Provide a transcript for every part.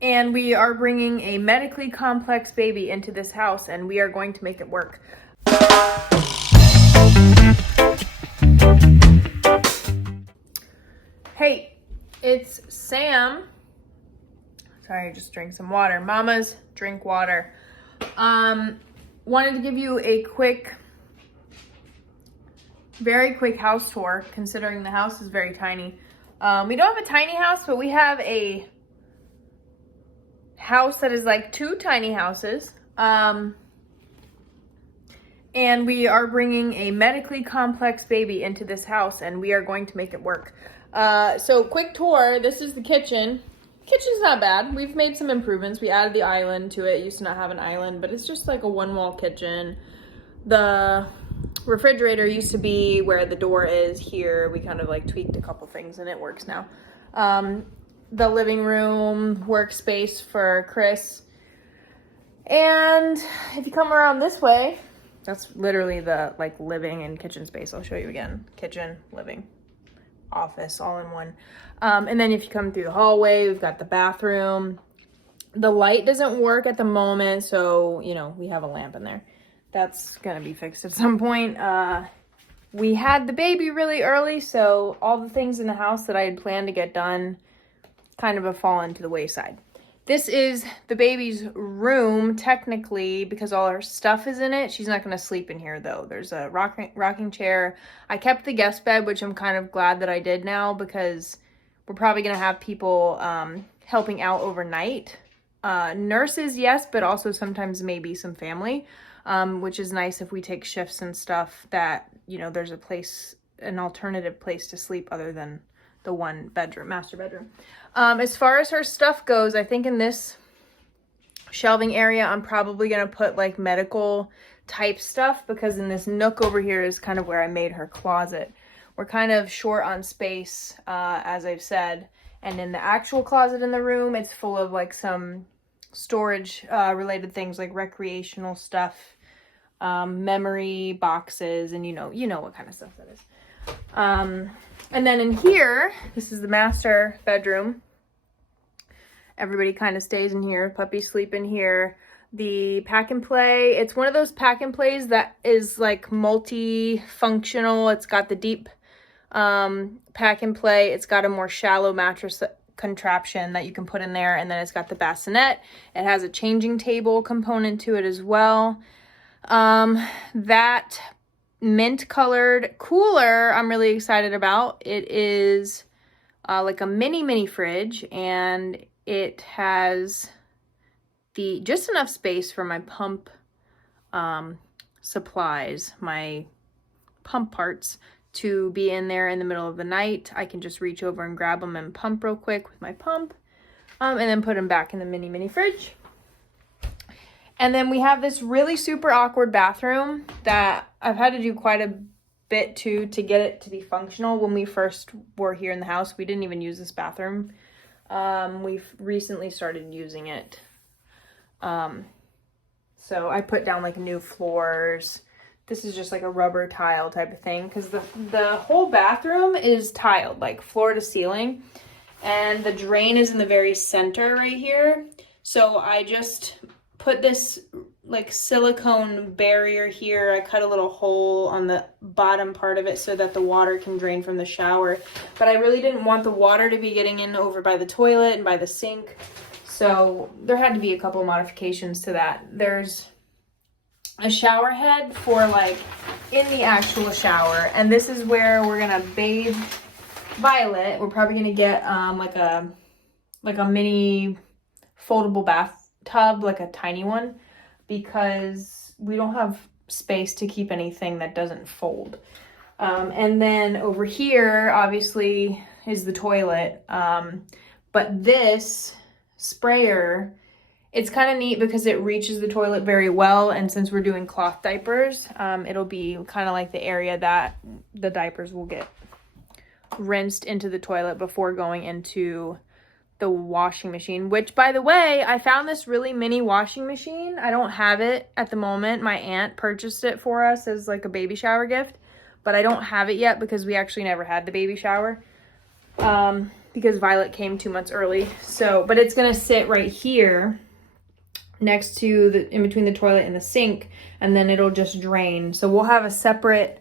And we are bringing a medically complex baby into this house, and we are going to make it work. Hey, it's Sam. Sorry, I just drank some water. Mamas, drink water. Wanted to give you a very quick house tour, considering the house is very tiny. We don't have a tiny house, but we have a house that is like two tiny houses. And we are bringing a medically complex baby into this house, and we are going to make it work. So quick tour. This is the kitchen. Kitchen's not bad. We've made some improvements. We added the island to it. It used to not have an island, but it's just like a one-wall kitchen. The refrigerator used to be where the door is here. We kind of like tweaked a couple things and it works now. The living room workspace for Chris. And if you come around this way, that's literally the like living and kitchen space. I'll show you again. Kitchen, living, office, all in one. And then if you come through the hallway, we've got the bathroom. The light doesn't work at the moment, so you know, we have a lamp in there. That's gonna be fixed at some point. We had the baby really early, so all the things in the house that I had planned to get done kind of have fallen to the wayside. This is the baby's room, technically, because all her stuff is in it. She's not going to sleep in here, though. There's a rocking chair. I kept the guest bed, which I'm kind of glad that I did now, because we're probably going to have people helping out overnight. Nurses, yes, but also sometimes maybe some family, which is nice if we take shifts and stuff that, you know, there's an alternative place to sleep other than the one bedroom, master bedroom. As far as her stuff goes, I think in this shelving area, I'm probably going to put like medical type stuff, because in this nook over here is kind of where I made her closet. We're kind of short on space, as I've said. And in the actual closet in the room, it's full of like some storage related things like recreational stuff, memory boxes, and you know what kind of stuff that is. And then in here, this is the master bedroom. Everybody kind of stays in here. Puppies sleep in here. The pack and play, it's one of those pack and plays that is like multi-functional. It's got the deep pack and play. It's got a more shallow mattress contraption that you can put in there. And then it's got the bassinet. It has a changing table component to it as well. That mint colored cooler I'm really excited about. It is like a mini fridge, and it has just enough space for my pump supplies, my pump parts, to be in there in the middle of the night. I can just reach over and grab them and pump real quick with my pump, and then put them back in the mini fridge. And then we have this really super awkward bathroom that I've had to do quite a bit to get it to be functional. When we first were here in the house, we didn't even use this bathroom. We've recently started using it. So I put down like new floors. This is just like a rubber tile type of thing, because the whole bathroom is tiled, like floor to ceiling. And the drain is in the very center right here. So I just put this like silicone barrier here. I cut a little hole on the bottom part of it so that the water can drain from the shower. But I really didn't want the water to be getting in over by the toilet and by the sink. So there had to be a couple modifications to that. There's a shower head for like in the actual shower. And this is where we're gonna bathe Violet. We're probably gonna get like a mini foldable bathtub, like a tiny one, because we don't have space to keep anything that doesn't fold. And then over here, obviously, is the toilet. But this sprayer, it's kind of neat because it reaches the toilet very well. And since we're doing cloth diapers, it'll be kind of like the area that the diapers will get rinsed into the toilet before going into the washing machine, which, by the way, I found this really mini washing machine. I don't have it at the moment. My aunt purchased it for us as like a baby shower gift, but I don't have it yet because we actually never had the baby shower. because Violet came 2 months early. So, but it's gonna sit right here next to the, in between the toilet and the sink, and then it'll just drain. So we'll have a separate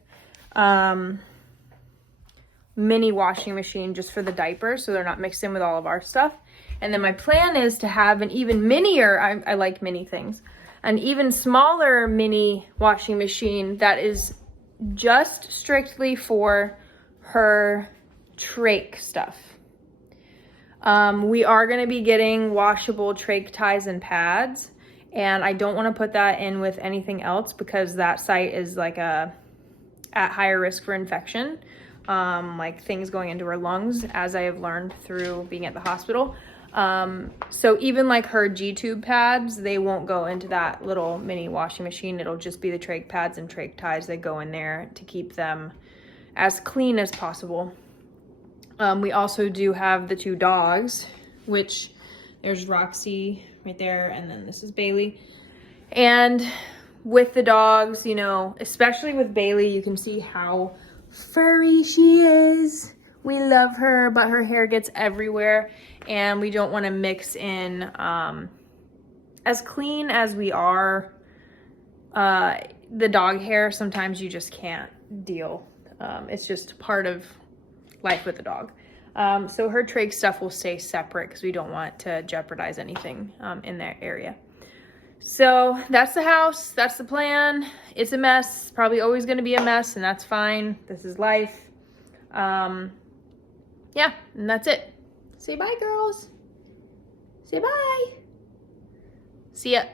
mini washing machine just for the diapers, so they're not mixed in with all of our stuff. And then my plan is to have an even minier, I like mini things, an even smaller mini washing machine that is just strictly for her trach stuff. We are going to be getting washable trach ties and pads, and I don't want to put that in with anything else because that site is like at higher risk for infection, like things going into her lungs, as I have learned through being at the hospital. So even like her G-tube pads, they won't go into that little mini washing machine. It'll just be the trach pads and trach ties that go in there to keep them as clean as possible. We also do have the 2 dogs, which there's Roxy right there, and then this is Bailey. And with the dogs, you know, especially with Bailey, you can see how furry she is. We love her, but her hair gets everywhere, and we don't want to mix in as clean as we are. The dog hair, sometimes you just can't deal. It's just part of life with the dog. So her trach stuff will stay separate because we don't want to jeopardize anything in that area. So that's the house. That's the plan. It's a mess. Probably always going to be a mess, and that's fine. This is life. Yeah, and that's it. Say bye, girls. Say bye. See ya.